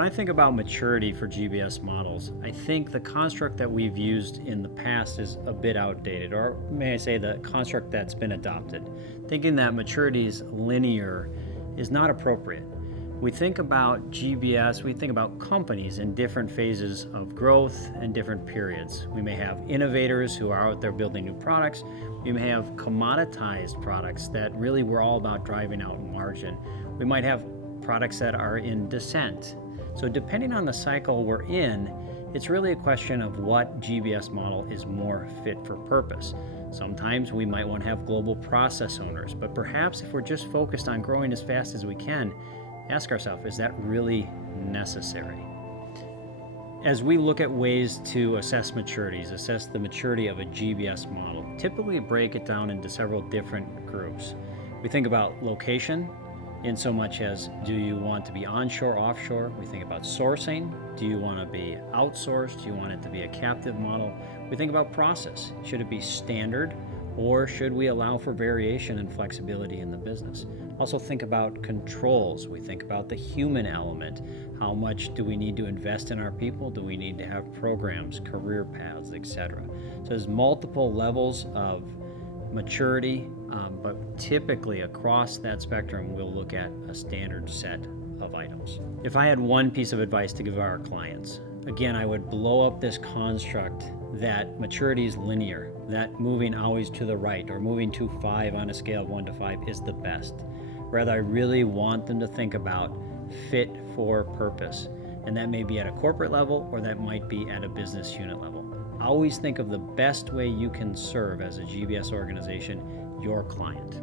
When I think about maturity for GBS models, I think the construct that we've used in the past is a bit outdated, or may I say the construct that's been adopted. Thinking that maturity is linear is not appropriate. We think about GBS, we think about companies in different phases of growth and different periods. We may have innovators who are out there building new products. We may have commoditized products that really were all about driving out margin. We might have products that are in descent. So depending on the cycle we're in, it's really a question of what GBS model is more fit for purpose. Sometimes we might want to have global process owners, but perhaps if we're just focused on growing as fast as we can, ask ourselves, is that really necessary? As we look at ways to assess maturities, assess the maturity of a GBS model, typically break it down into several different groups. We think about location, in so much as, do you want to be onshore, offshore? We think about sourcing. Do you want to be outsourced? Do you want it to be a captive model? We think about process. Should it be standard, or should we allow for variation and flexibility in the business? Also think about controls. We think about the human element. How much do we need to invest in our people? Do we need to have programs, career paths, etc.? So there's multiple levels of maturity, but typically across that spectrum, we'll look at a standard set of items. If I had one piece of advice to give our clients, again, I would blow up this construct that maturity is linear, that moving always to the right or moving to 5 on a scale of 1 to 5 is the best. Rather, I really want them to think about fit for purpose, and that may be at a corporate level or that might be at a business unit level. Always think of the best way you can serve as a GBS organization your client.